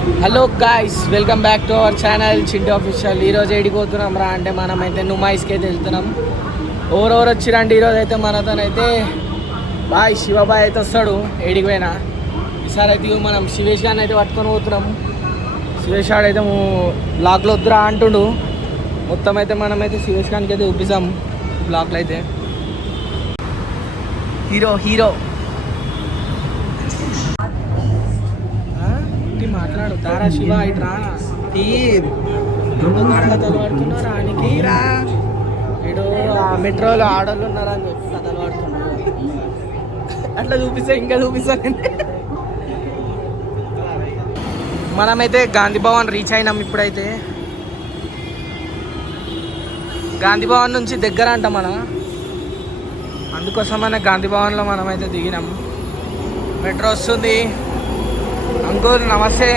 Hello guys, welcome back to our channel Chintu official. ఈరోజు ఏడికి పోతున్నాం రా అంటే మనమైతే నుమాయిస్కి అయితే వెళ్తున్నాం. ఎవరెవరు వచ్చిరండి ఈరోజు అయితే మనతోనైతే బాయ్ శివబాయ్ అయితే వస్తాడు. ఏడికి పోయినా ఈసారి అయితే మనం శివేష్ గారిని అయితే పట్టుకొని పోతున్నాం. శివేష్ గారు అయితే బ్లాక్లో వద్దురా అంటుండు. మొత్తం అయితే మనమైతే శివేష్ గారికి అయితే చూపిస్తాం బ్లాక్లో అయితే. హీరో హీరో మాట్లాడు తారా శివ ఇటు రా కథలు పడుతున్నారు రానికి రా ఇడు మెట్రోలో ఆడోళ్ళు ఉన్నారా అని చెప్పి కథలు పడుతున్నారు. అట్లా చూపిస్తా ఇంకా చూపిస్తాను. మనమైతే గాంధీ భవన్ రీచ్ అయినాం. ఇప్పుడైతే గాంధీ భవన్ నుంచి దగ్గర అంట మనం, అందుకోసమనే గాంధీ భవన్లో మనమైతే దిగినాం. మెట్రో వస్తుంది. అంకుల్ నమస్తే.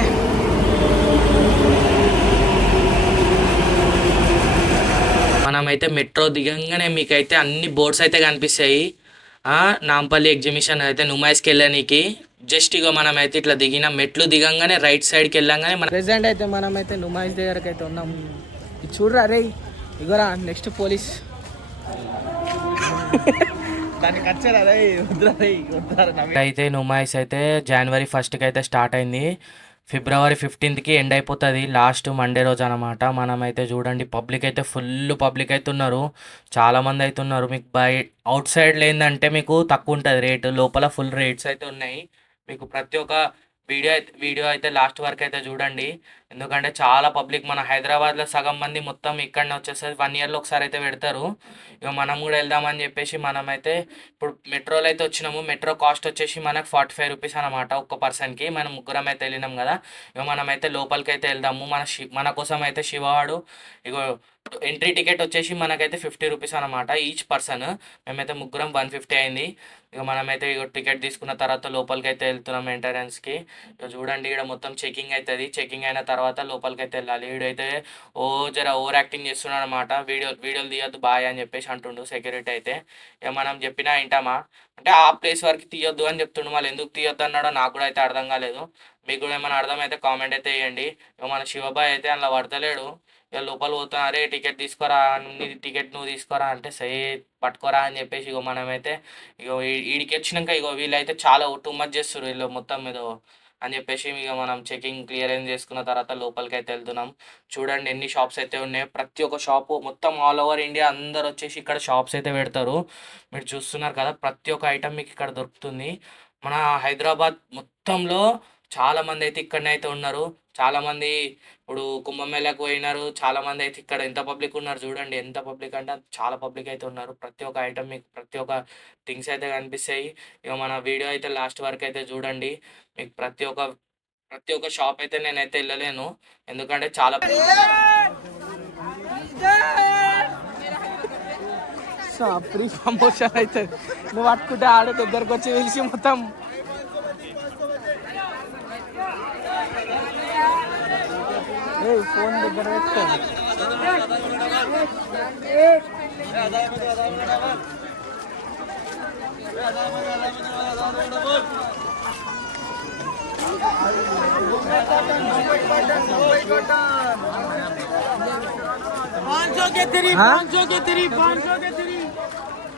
మనమైతే మెట్రో దిగంగానే మీకైతే అన్ని బోర్డ్స్ అయితే కనిపిస్తాయి. నాంపల్లి ఎగ్జిబిషన్ అయితే నుమాయిస్కి వెళ్ళడానికి జస్ట్ ఇగో మనమైతే ఇట్లా దిగిన మెట్లు దిగంగానే రైట్ సైడ్కి వెళ్ళంగానే మన ప్రెసెంట్ అయితే మనమైతే నుమాయిస్ దగ్గరకు అయితే ఉన్నాం. ఇది చూడరా రే, ఇగోరా నెక్స్ట్ పోలీస్ అయితే నుమాయిస్ అయితే జనవరి 1కి అయితే స్టార్ట్ అయింది. ఫిబ్రవరి 15కి ఎండ్ అయిపోతుంది, లాస్ట్ మండే రోజు అనమాట. మనమైతే చూడండి పబ్లిక్ అయితే ఫుల్ పబ్లిక్ అయితే ఉన్నారు, చాలామంది అయితే ఉన్నారు. మీకు అవుట్ సైడ్లో ఏంటంటే మీకు తక్కువ ఉంటుంది రేటు, లోపల ఫుల్ రేట్స్ అయితే ఉన్నాయి. మీకు ప్రతి ఒక్క వీడియో అయితే లాస్ట్ వరకు అయితే చూడండి, ఎందుకంటే చాలా పబ్లిక్. మన హైదరాబాద్లో సగం మంది మొత్తం ఇక్కడనే వచ్చేస్తుంది. 1 ఇయర్లో ఒకసారి అయితే పెడతారు. ఇక మనం కూడా వెళ్దామని చెప్పేసి మనమైతే ఇప్పుడు మెట్రోలో అయితే వచ్చినాము. మెట్రో కాస్ట్ వచ్చేసి మనకు 45 రూపీస్ అనమాట ఒక్క పర్సన్కి. మనం ముగ్గురం అయితే వెళ్ళినాం కదా. ఇక మనమైతే లోపలికి అయితే వెళ్దాము. మన కోసం అయితే శివవాడు ఇగో ఎంట్రీ టికెట్ వచ్చేసి మనకైతే 50 రూపీస్ అనమాట ఈచ్ పర్సన్. మేమైతే ముగ్గురం 150 అయింది. ఇక మనమైతే ఇక టికెట్ తీసుకున్న తర్వాత లోపలికి అయితే వెళ్తున్నాం ఎంట్రన్స్కి. ఇక చూడండి ఇక్కడ మొత్తం చెకింగ్ అవుతుంది. చెకింగ్ అయిన తర్వాత లోపలికి అయితే వెళ్ళాలి. వీడైతే జర ఓవర్ యాక్టింగ్ చేస్తున్నాడు అనమాట. వీడియోలు తీయొద్దు బాయ్ అని చెప్పేసి అంటుండు సెక్యూరిటీ అయితే. ఇక మనం చెప్పినా వింటామా అంటే ఆ ప్లేస్ వరకు తీయొద్దు అని చెప్తుండు. మళ్ళీ ఎందుకు తీయొద్దు అన్నాడో నాకు కూడా అయితే అర్థం కాలేదు. మీకు కూడా ఏమైనా అర్థమైతే కామెంట్ అయితే వేయండి. ఇక మన శివబాయ్ అయితే అందులో పడతలేడు. ఇక లోపల పోతున్నా, అరే టికెట్ తీసుకోరా, నీ టికెట్ నువ్వు తీసుకోరా అంటే సరే పట్టుకోరా అని చెప్పేసి ఇగో మనమైతే ఇగో వీడికి వచ్చినాక ఇగో వీళ్ళైతే చాలా టూ మచ్ చేస్తారు వీళ్ళు మొత్తం మీద అని చెప్పేసి ఇక మనం చెకింగ్ క్లియరెన్స్ చేసుకున్న తర్వాత లోపలికి అయితే వెళ్తున్నాం. చూడండి ఎన్ని షాప్స్ అయితే ఉన్నాయి. ప్రతి ఒక్క షాపు మొత్తం ఆల్ ఓవర్ ఇండియా అందరు వచ్చేసి ఇక్కడ షాప్స్ అయితే పెడతారు. మీరు చూస్తున్నారు కదా, ప్రతి ఒక్క ఐటమ్ మీకు ఇక్కడ దొరుకుతుంది. మన హైదరాబాద్ మొత్తంలో చాలామంది అయితే ఇక్కడనే అయితే ఉన్నారు. చాలామంది ఇప్పుడు కుంభమేళకు పోయినారు. చాలామంది అయితే ఇక్కడ ఎంత పబ్లిక్ ఉన్నారు చూడండి, ఎంత పబ్లిక్ అంటే చాలా పబ్లిక్ అయితే ఉన్నారు. ప్రతి ఒక్క ఐటమ్ మీకు ప్రతి ఒక్క థింగ్స్ అయితే కనిపిస్తాయి. ఇక మన వీడియో అయితే లాస్ట్ వరకు అయితే చూడండి. మీకు ప్రతి ఒక్క షాప్ అయితే నేనైతే వెళ్ళలేను, ఎందుకంటే చాలా ఫ్రీ ప్రమోషన్ అయితే నువ్వు పట్టుకుంటే ఆడ దగ్గరకు వచ్చి పిలిచి మొత్తం ఫోన్ దగ్గర పెట్టుకో.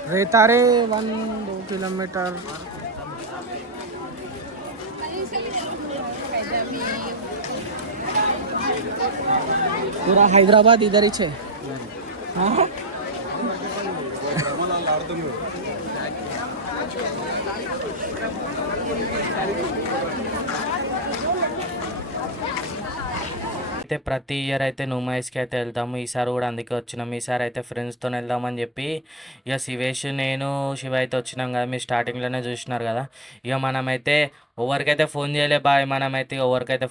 रेतारे 1-2 किलोमीटर पूरा हैदराबाद इधर ही है. అయితే ప్రతి ఇయర్ అయితే నుమాయిస్కి అయితే వెళ్తాము. ఈసారి కూడా అందుకే వచ్చినాం. ఈసారి అయితే ఫ్రెండ్స్తో వెళ్దామని చెప్పి ఇక శివేష్ నేను శివ అయితే వచ్చినాం కదా. మీరు స్టార్టింగ్లోనే చూసినారు కదా. ఇక మనమైతే ఎవరికైతే ఫోన్ చేయలే బాయ్, మనమైతే ఎవరైతే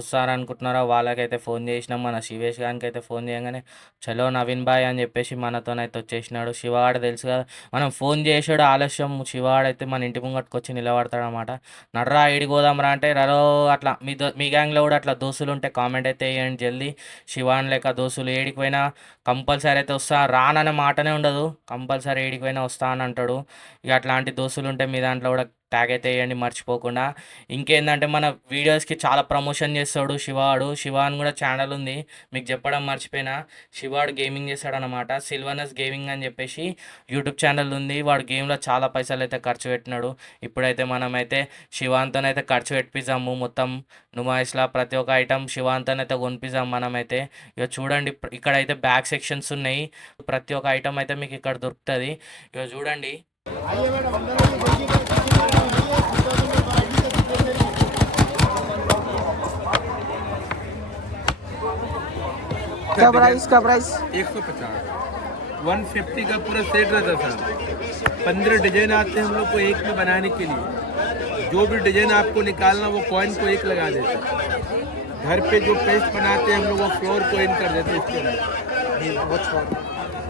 వస్తారనుకుంటున్నారో వాళ్ళకైతే ఫోన్ చేసినాం. మన శివేష్ గారికి అయితే ఫోన్ చేయగానే చలో నవీన్ బాయ్ అని చెప్పేసి మనతోనైతే వచ్చేసినాడు. శివాడు తెలుసు కదా, మనం ఫోన్ చేసాడు ఆలస్యం, శివాడైతే మన ఇంటి ముంగట్టుకు వచ్చి నిలబడతాడు అనమాట. నడరా ఇడిపోదాం రా అంటే రరో అట్లా మీ గ్యాంగ్లో కూడా అట్లా దోస్తులు ఉంటే కామెంట్ అయితే వేయండి జల్దీ. శివాన్ లేక దోస్తులు ఏడికి పోయినా కంపల్సరీ అయితే వస్తా, రాననే మాటనే ఉండదు, కంపల్సరీ ఏడికి పోయినా వస్తా అని అంటాడు. ఇక అట్లాంటి దోస్తులు ఉంటే మీ దాంట్లో కూడా ట్యాగ్ అయితే వేయండి మర్చిపోకుండా. ఇంకేందంటే మన వీడియోస్కి చాలా ప్రమోషన్ చేస్తాడు శివాడు. శివ అని కూడా ఛానల్ ఉంది, మీకు చెప్పడం మర్చిపోయినా. శివాడు గేమింగ్ చేస్తాడనమాట, సిల్వనస్ గేమింగ్ అని చెప్పేసి యూట్యూబ్ ఛానల్ ఉంది. వాడు గేమ్లో చాలా పైసలు అయితే ఖర్చు పెట్టినాడు. ఇప్పుడైతే మనమైతే శివాంతనైతే ఖర్చు పెట్టిద్దాము. మొత్తం నుమాయిస్లా ప్రతి ఒక్క ఐటమ్ శివాంతనైతే కొనిపిద్దాం మనమైతే. ఇక చూడండి ఇక్కడైతే బ్యాగ్ సెక్షన్స్ ఉన్నాయి, ప్రతి ఒక్క ఐటమ్ అయితే మీకు ఇక్కడ దొరుకుతుంది. ఇక చూడండి. क्या प्राइस का प्राइस 150 150 का पूरा सेट रहता था। 15 डिजाइन आते हैं हम लोग को एक में बनाने के लिए। जो भी डिजाइन आपको निकालना वो कॉइन को एक लगा देते हैं। घर पे जो पेस्ट बनाते हैं हम लोग वो फ्लोर को इन कर देते हैं इसके अंदर।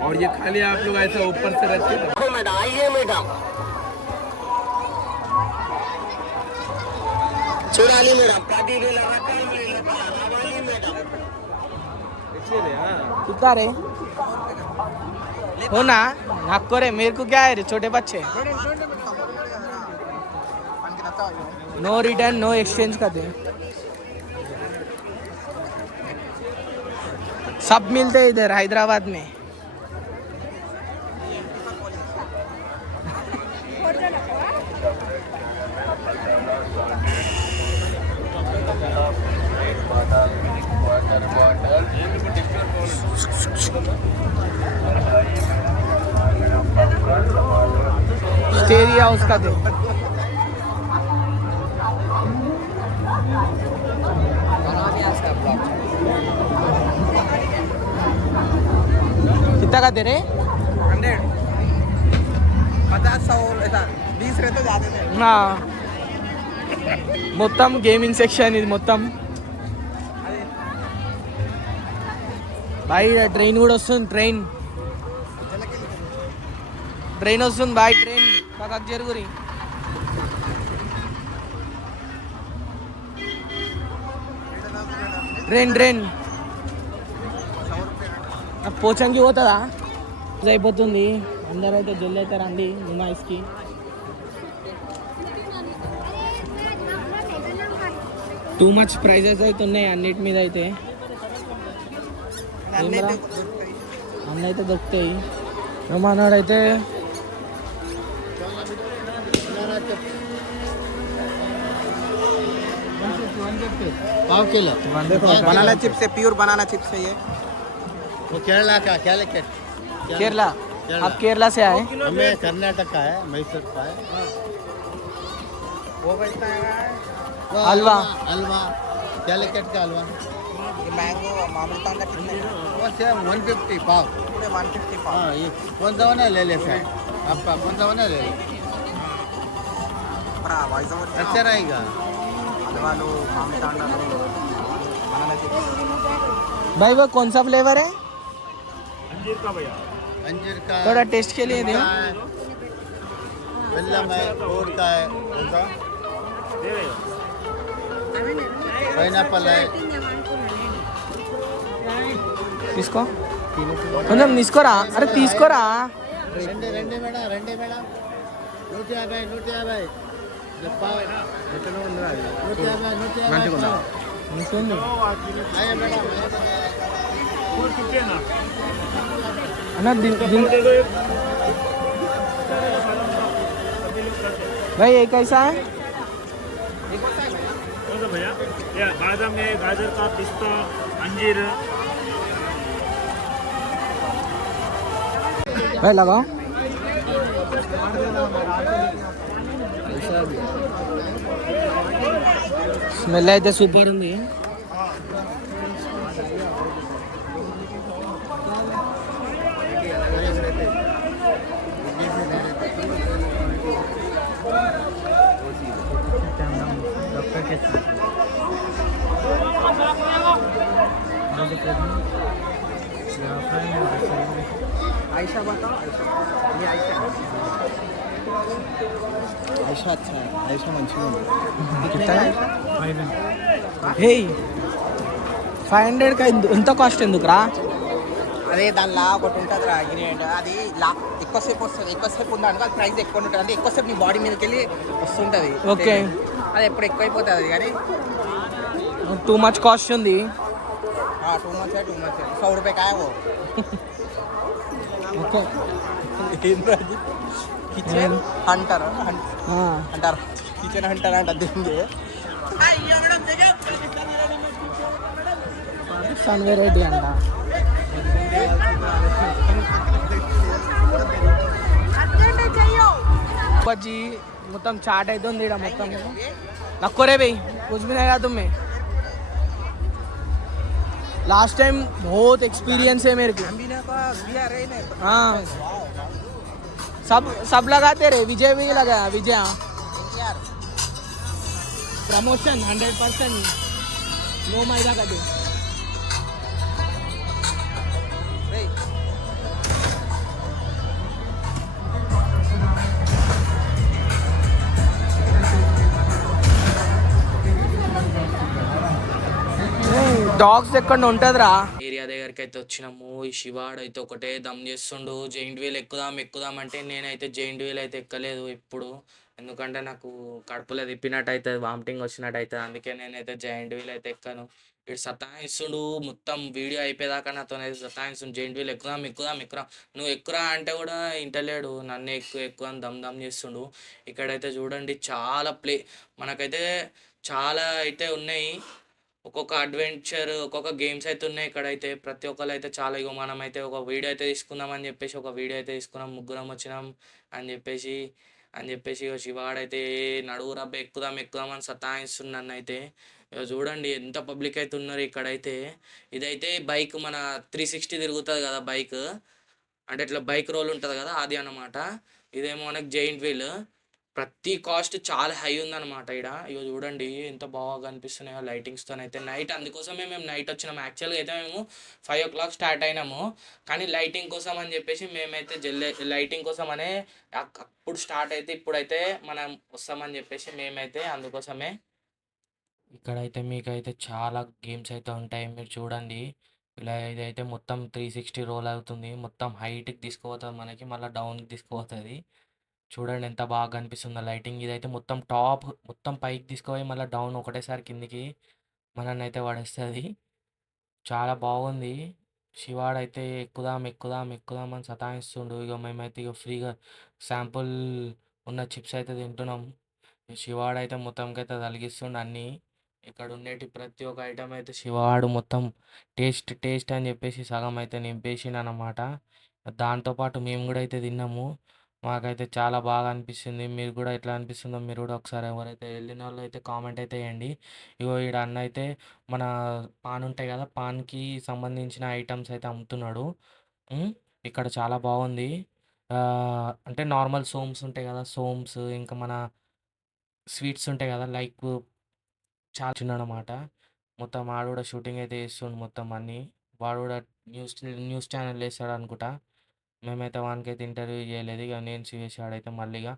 और ये खाली आप लोग ऐसा ऊपर से रखते हैं। आइए मैडम चुराली मैडम पार्टी में लगा मैडम कितना रे हो ना नाको रे मेरे को क्या है रे छोटे बच्चे नो रिटर्न नो एक्सचेंज का दे सब मिलते इधर हैदराबाद में स्टेरिया उसका दे कितना का दे रहे 100 50 20 रहते जाते थे ना మొత్తం గేమింగ్ సెక్షన్ ఇది మొత్తం. బాయ్ ట్రైన్ కూడా వస్తుంది, ట్రైన్ వస్తుంది బాయ్, ట్రైన్ పక్కకు జరుగురి. ట్రైన్ పోచంకి పోతుందా అయిపోతుంది. అందరూ అయితే జల్లి అయితే రండి నుమాయిస్కి. టూ మచ్ ప్రైజెస్ అయితే ఉన్నాయి అన్నిటి మీద అయితే, అన్నీ అయితే దొరుకుతాయి. మనోడైతే पाव किलो बनाना चिप्स है, प्योर बनाना चिप्स है ये। वो केरला का कैलिकट केरला आप केरला से आए? हमें कर्नाटक का है, मैसूर का है। वो हलवा हलवा कैलिकट का हलवा। ये मैंगो मामला तांडा कितने वो सेम 150 पाव। पूरे 150 पाव। हाँ ये कौन सा होना ले ले सर, आपका कौन सा होना ले ले, अच्छा रहेगा। हलवा लो, मामला तांडा लो, बनाना चिप्स। भाई वो कौन सा फ्लेवर है? अंजीर का थोड़ा टेस्ट के लिए दो। बेल्लम है, फ्रूट का है, कौन सा पाइनएप्पल है। తీసుకో కొంచెం తీసుకోరా, అరే తీసుకోరా. రెండే మేడం 150 పావ్ 150 మంచిగా అన్న भाई ये कैसा है? भैया ये बादाम है, गाजर का, पिस्ता, अंजीर। भाई लगाओ స్మెల్ అయితే సూపర్ ఉంది. आयशा बताओ, ये आयशा अच्छा है, आयशा मंచిగా ఉంది. कितना है? 500 का ఎంత కాస్ట్ ఎందుకురా? అదే దానిలా ఒకటి ఉంటుంది రా ఇంగ్రీడియంట్, అది ఎక్కువసేపు వస్తుంది, ఎక్కువసేపు ఉందనుకో అది ప్రైస్ ఎక్కువ ఉంటుంది, అంటే ఎక్కువసేపు నీ బాడీ మీదకి వెళ్ళి వస్తుంటుంది. ఓకే. అది ఎప్పుడు ఎక్కువైపోతుంది అది, కానీ టూ మచ్ కాస్ట్ ఉంది. టూ మచ్ 100 రూపాయ కాయవో. ఓకే. కిచెన్ అంటారు అంటారు కిచెన్ అంటారు అంట దీనికి. సన్ వెరైటీ అంట. బజ్జీ మొత్తం చాట్ అవుతుంది ఇక్కడ మొత్తం. నక్కోరే భయ్ कुछ भी नहीं तुम में लास्ट टाइम बहुत एक्सपीरियंस है मेरे को. हाँ सब लगाते रहे. विजय भी लगाया. विजय प्रमोशन 100% नो मैदा का दे. డాగ్స్ ఎక్కడ ఉంటుందిరా. ఏరియా దగ్గరికి అయితే వచ్చినాము. ఈ శివాడు అయితే ఒకటే దమ్ చేస్తుండు. జైంట్ వీల్ ఎక్కుదాం అంటే నేనైతే జైంట్ వీల్ అయితే ఎక్కలేదు ఇప్పుడు, ఎందుకంటే నాకు కడుపులో తిప్పినట్టు అవుతుంది, వామిటింగ్ వచ్చినట్టు అవుతుంది. అందుకే నేనైతే జైంట్ వీల్ అయితే ఎక్కాను. ఇటు సతాయిస్తుండు మొత్తం వీడియో అయిపోయేదాకా నాతో సతాయిస్తుండు. జైంట్ వీల్ ఎక్కుదాం నువ్వు ఎక్కురా అంటే కూడా ఇంటలేడు. నన్ను ఎక్కువ అని దమ్ చేస్తుండు. ఇక్కడైతే చూడండి చాలా మనకైతే చాలా అయితే ఉన్నాయి. ఒక్కొక్క అడ్వెంచర్ ఒక్కొక్క గేమ్స్ అయితే ఉన్నాయి ఇక్కడైతే. ప్రతి ఒక్కరు అయితే చాలా ఇగో మనం అయితే ఒక వీడియో అయితే తీసుకుందామని చెప్పేసి ఒక వీడియో అయితే తీసుకున్నాం. ముగ్గురం వచ్చినాం అని చెప్పేసి ఇక శివాడైతే నడువు రబ్బ ఎక్కుదాం అని సతాయిస్తుంది నన్ను అయితే. ఇక చూడండి ఎంత పబ్లిక్ అయితే ఉన్నారు ఇక్కడైతే. ఇదైతే బైక్ మన 360 తిరుగుతుంది కదా బైక్, అంటే ఇట్లా బైక్ రోల్ ఉంటుంది కదా అది అన్నమాట. ఇదేమో మనకు జైంట్ వీల్. ప్రతి కాస్ట్ చాలా హై ఉందన్నమాట ఇక్కడ. ఇక చూడండి ఎంత బాగా కనిపిస్తున్నాయో లైటింగ్స్తో అయితే. నైట్ అందుకోసమే మేము నైట్ వచ్చినాము. యాక్చువల్గా అయితే మేము 5 o'clock స్టార్ట్ అయినాము, కానీ లైటింగ్ కోసం అని చెప్పేసి మేమైతే లైటింగ్ కోసం అనే అప్పుడు స్టార్ట్ అయితే ఇప్పుడైతే మనం వస్తామని చెప్పేసి మేమైతే అందుకోసమే. ఇక్కడైతే మీకైతే చాలా గేమ్స్ అయితే ఉంటాయి. మీరు చూడండి ఇలా ఇదైతే మొత్తం 360 రోల్ అవుతుంది. మొత్తం హైట్కి తీసుకుపోతుంది మనకి, మళ్ళీ డౌన్కి తీసుకుపోతుంది. చూడండి ఎంత బాగా కనిపిస్తుందో లైటింగ్. ఇదైతే మొత్తం టాప్ మొత్తం పైకి తీసుకుపోయి మళ్ళీ డౌన్ ఒకటేసారి కిందికి మనల్ని అయితే పడేస్తుంది. చాలా బాగుంది. శివాడైతే ఎక్కుదాం అని సతాయిస్తుండు. ఇక మేమైతే ఇక ఫ్రీగా శాంపుల్ ఉన్న చిప్స్ అయితే తింటున్నాం. శివాడైతే మొత్తంకైతే తలిగిస్తుండు అన్నీ. ఇక్కడ ఉండేటి ప్రతి ఒక్క ఐటమ్ అయితే శివాడు మొత్తం టేస్ట్ అని చెప్పేసి సగం అయితే నింపేసిండు అన్నమాట. దాంతోపాటు మేము కూడా అయితే తిన్నాము. మాకైతే చాలా బాగా అనిపిస్తుంది. మీరు కూడా ఎట్లా అనిపిస్తుందో మీరు కూడా ఒకసారి ఎవరైతే వెళ్ళిన వాళ్ళు అయితే కామెంట్ అయితే వేయండి. ఇగో ఈడ అన్న అయితే మన పాన్ ఉంటాయి కదా, పాన్కి సంబంధించిన ఐటమ్స్ అయితే అమ్ముతున్నాడు. ఇక్కడ చాలా బాగుంది. అంటే నార్మల్ సోమ్స్ ఉంటాయి కదా, సోమ్స్ ఇంకా మన స్వీట్స్ ఉంటాయి కదా లైక్ చాలా చిన్నమాట. మొత్తం ఆడు కూడా షూటింగ్ అయితే చేస్తుండు మొత్తం అన్నీ. వాడు కూడా న్యూస్ ఛానల్ వేస్తాడు అనుకుంటా. మేమైతే వానికైతే ఇంటర్వ్యూ చేయలేదు. ఇక నేను శివేష్ ఆడైతే మళ్ళీగా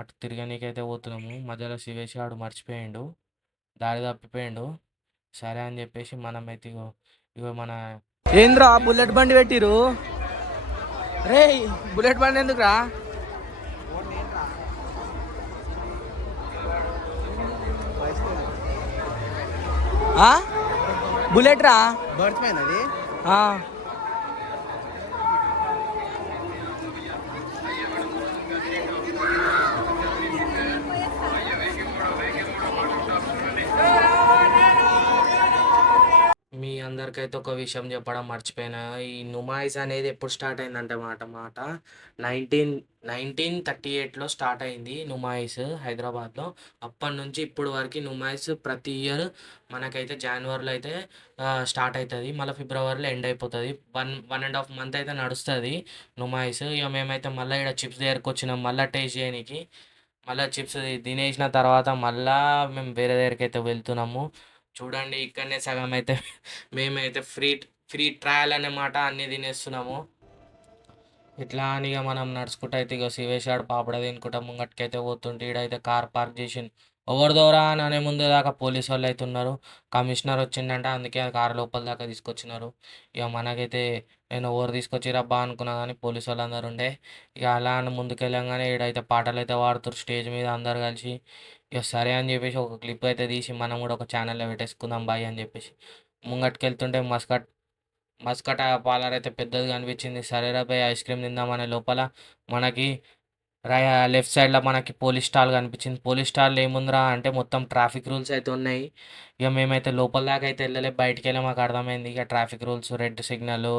అటు తిరగనీకైతే పోతున్నాము. మధ్యలో శివేష్ ఆడు మర్చిపోయిండు, దారి తప్పిపోయిండు. సరే అని చెప్పేసి మనమైతే ఇగో మన ఏంద్రా బుల్లెట్ బండి పెట్టిరు. రే బుల్లెట్ బండి ఎందుకురా? బుల్లెట్ రా బర్డ్స్ పైన అది. మీ అందరికైతే ఒక విషయం చెప్పడం మర్చిపోయినా. ఈ నుమాయిస్ అనేది ఎప్పుడు స్టార్ట్ అయిందంటే మాట 1938లో స్టార్ట్ అయింది నుమాయిస్ హైదరాబాద్లో. అప్పటి నుంచి ఇప్పుడు వరకు నుమాయిస్ ప్రతి ఇయర్ మనకైతే జనవరిలో అయితే స్టార్ట్ అవుతుంది, మళ్ళీ ఫిబ్రవరిలో ఎండ్ అయిపోతుంది. 1.5 month అయితే నడుస్తుంది నుమాయిస్. ఇక మేమైతే మళ్ళీ ఇక్కడ చిప్స్ దగ్గరకు వచ్చినాం మళ్ళీ టేస్ట్ చేయడానికి. మళ్ళీ చిప్స్ తినేసిన తర్వాత మళ్ళీ మేము వేరే దగ్గరికి అయితే వెళ్తున్నాము. చూడండి ఇక్కడనే సగం అయితే మేమైతే ఫ్రీ ట్రయల్ అన్నమాట అన్నీ తినేస్తున్నాము. ఇట్లా అని ఇక మనం నడుచుకుంటూ అయితే ఇక శివేష్ ఆడు పాపడ తినుకుంటా ముంగటికైతే పోతుంటే ఈడైతే కార్ పార్క్ చేసి ఎవరి దూరా అని అనే ముందు దాకా పోలీసు వాళ్ళు అయితే ఉన్నారు. కమిషనర్ వచ్చిండంట, అందుకే ఆ కారు లోపల దాకా తీసుకొచ్చినారు. ఇక మనకైతే నేను ఎవరు తీసుకొచ్చిరబ్బా అనుకున్నా కానీ పోలీసు వాళ్ళందరూ ఉండే. ఇక అలా అని ముందుకెళ్ళంగానే ఈడైతే పాటలు అయితే పాడుతారు స్టేజ్ మీద అందరు కలిసి. ఇక సరే అని చెప్పేసి ఒక క్లిప్ అయితే తీసి మనం కూడా ఒక ఛానల్లో పెట్టేసుకుందాం బాయ్ అని చెప్పేసి ముంగట్టుకెళ్తుంటే మస్కట్ పార్లర్ అయితే పెద్దదిగా అనిపించింది. సరేరా బాయ్ ఐస్ క్రీమ్ తిందామనే లోపల మనకి లెఫ్ట్ సైడ్లో మనకి పోలీస్ స్టాల్ కనిపించింది. పోలీస్ స్టాల్ ఏముందిరా అంటే మొత్తం ట్రాఫిక్ రూల్స్ అయితే ఉన్నాయి. ఇక మేమైతే లోపల దాకా అయితే వెళ్ళలే, బయటికి వెళ్ళి మాకు అర్థమైంది ఇక traffic rules, red signal,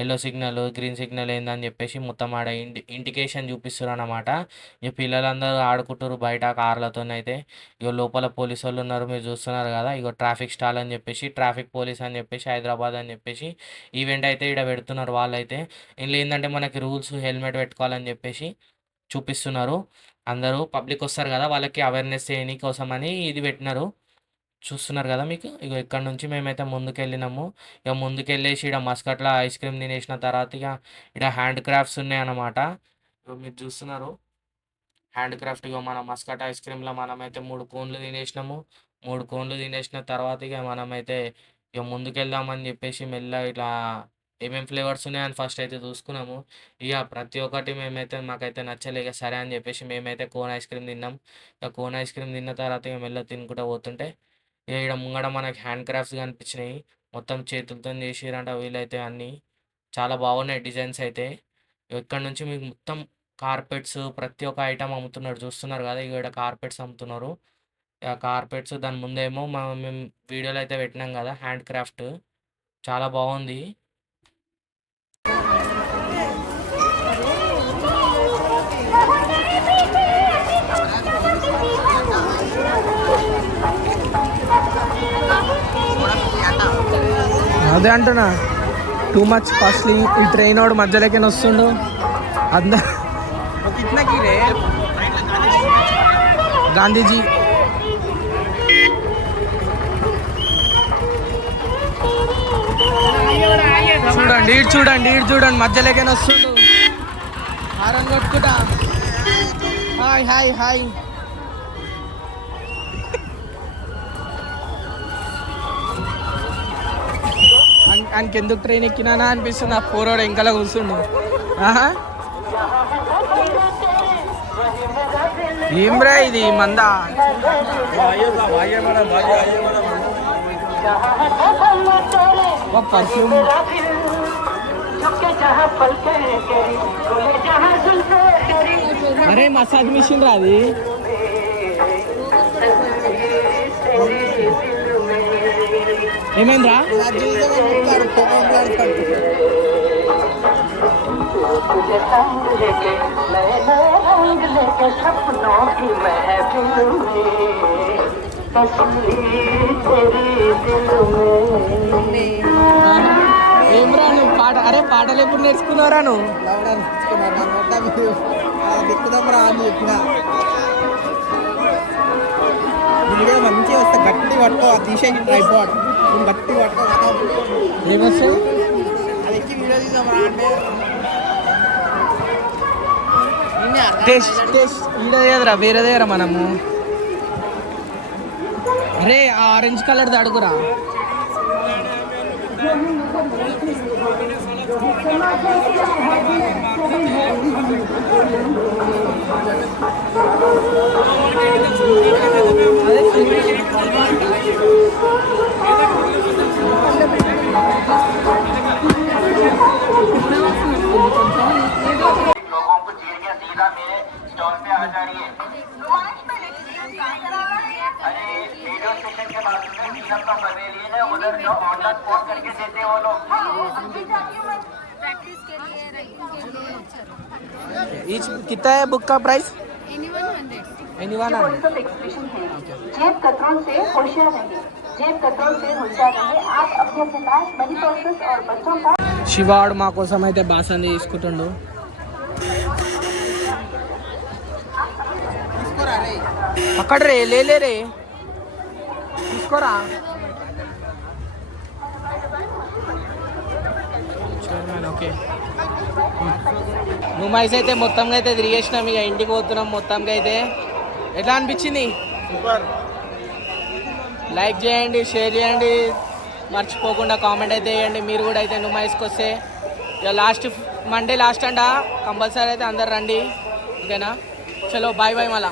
yellow signal, green signal ఏందని చెప్పేసి మొత్తం ఆడ ఇండికేషన్ చూపిస్తారు అన్నమాట. ఇక పిల్లలందరూ ఆడుకుంటారు బయట కార్లతో అయితే. ఇక లోపల పోలీసు వాళ్ళు ఉన్నారు, మీరు చూస్తున్నారు కదా. ఇక ట్రాఫిక్ స్టాల్ అని చెప్పేసి, ట్రాఫిక్ పోలీస్ అని చెప్పేసి, హైదరాబాద్ అని చెప్పేసి ఈవెంట్ అయితే ఇక్కడ పెడుతున్నారు వాళ్ళైతే. ఇందులో ఏంటంటే మనకి రూల్స్, హెల్మెట్ పెట్టుకోవాలని చెప్పేసి చూపిస్తున్నారు. అందరూ పబ్లిక్ వస్తారు కదా, వాళ్ళకి అవేర్నెస్ చేయని కోసమని ఇది పెట్టినారు. చూస్తున్నారు కదా మీకు. ఇక ఇక్కడ నుంచి మేమైతే ముందుకెళ్ళినాము. ఇక ముందుకెళ్ళేసి ఇక్కడ మస్కట్లో ఐస్ క్రీమ్ తినేసిన తర్వాత ఇక ఇక్కడ హ్యాండ్ క్రాఫ్ట్స్ ఉన్నాయి అన్నమాట. ఇక మీరు చూస్తున్నారు హ్యాండ్ క్రాఫ్ట్. ఇక మన మస్కట్ ఐస్ క్రీమ్లో మనమైతే 3 కోన్లు తినేసినాము. 3 కోన్లు తినేసిన తర్వాత ఇక మనమైతే ఇక ముందుకెళ్దామని చెప్పేసి మెల్లగా ఇట్లా ఏమేమి ఫ్లేవర్స్ ఉన్నాయని ఫస్ట్ అయితే చూసుకున్నాము. ఇక ప్రతి ఒక్కటి మాకైతే నచ్చలే. ఇక సరే అని చెప్పేసి మేమైతే కోన్ ఐస్ క్రీమ్ తిన్నాం. ఇక కోన్ ఐస్ క్రీమ్ తిన్న తర్వాత ఇక మెల్లగా తినుకుంటూ పోతుంటే ఇక ఇక్కడ ముంగడ మనకి హ్యాండ్ క్రాఫ్ట్స్ కనిపించినాయి. మొత్తం చేతులతో చేసిరంట వీళ్ళైతే అన్నీ. చాలా బాగున్నాయి డిజైన్స్ అయితే. ఇక్కడ నుంచి మీకు మొత్తం కార్పెట్స్ ప్రతి ఒక్క ఐటమ్ అమ్ముతున్నాడు, చూస్తున్నారు కదా. ఇక్కడ కార్పెట్స్ అమ్ముతున్నారు. ఆ కార్పెట్స్ దాని ముందేమో మేము వీడియోలో అయితే పెట్టినాం కదా హ్యాండ్ క్రాఫ్ట్, చాలా బాగుంది. అదే అంటున్నా, టూ మచ్ కాస్ట్లీ. ఈ ట్రైన్ వాడు మధ్యలోకి వస్తుండు అందరు. గాంధీజీ చూడండి, ఇటు చూడండి, ఇటు చూడండి, మధ్యలోకి వస్తుండు హారన్ కొట్టుకుంటా. Hi hi hi. ఆయనకి ఎందుకు ట్రైన్ ఎక్కినానా అనిపిస్తుంది. ఆ పోరోడు ఇంకలా కూర్చుండు. ఏమ్రా ఇది మందా. పర్ఫ్యూమ్ అరే మసాజ్ మిషన్ రా అది. ఏమైందిరా? ఏమ్రా నువ్వు పాట, అరే పాటలు ఎప్పుడు నేర్చుకున్నావురా నువ్వు? దిక్కుదాంరా అని చెప్పిన వీడియో మంచిగా వస్తా. గట్టి పట్టుకో, తీసేసి ట్రైపాడ్ గట్టి పట్టుకో. ఏమొస్తాయి అది ఎక్కి వీడియో తీద్దాంరా అంటే టేస్ట్ టేస్ట్ ఈడదేదరా, వేరేదేరా మనము. అరే ఆ ఆరెంజ్ కలర్ది అడుగురా. Each कितना है बुक का प्राइस? Anyone 100. जेब कतरों से होशियार रहिए, जेब कतरों से होशियार रहिए। आप अपने बैग, मनी पर्सेस और बच्चों का శివాడు మా కోసం అయితే బాసంది తీసుకుంటుండు. అక్కడ రే లే రే తీసుకోరా. ఓకే నువ్వు మైస్ అయితే మొత్తంగా అయితే తిరిగేసినాం. ఇక ఇంటికి పోతున్నాం. మొత్తంగా అయితే ఎట్లా అనిపించింది? లైక్ చేయండి, షేర్ చేయండి, మర్చిపోకుండా కామెంట్ అయితే వేయండి. మీరు కూడా అయితే నుమాయిస్కి వస్తే ఇక లాస్ట్ మండే లాస్ట్ అంట, కంపల్సరీ అయితే అందరు రండి. ఓకేనా? చలో బాయ్ బాయ్ మళ్ళా.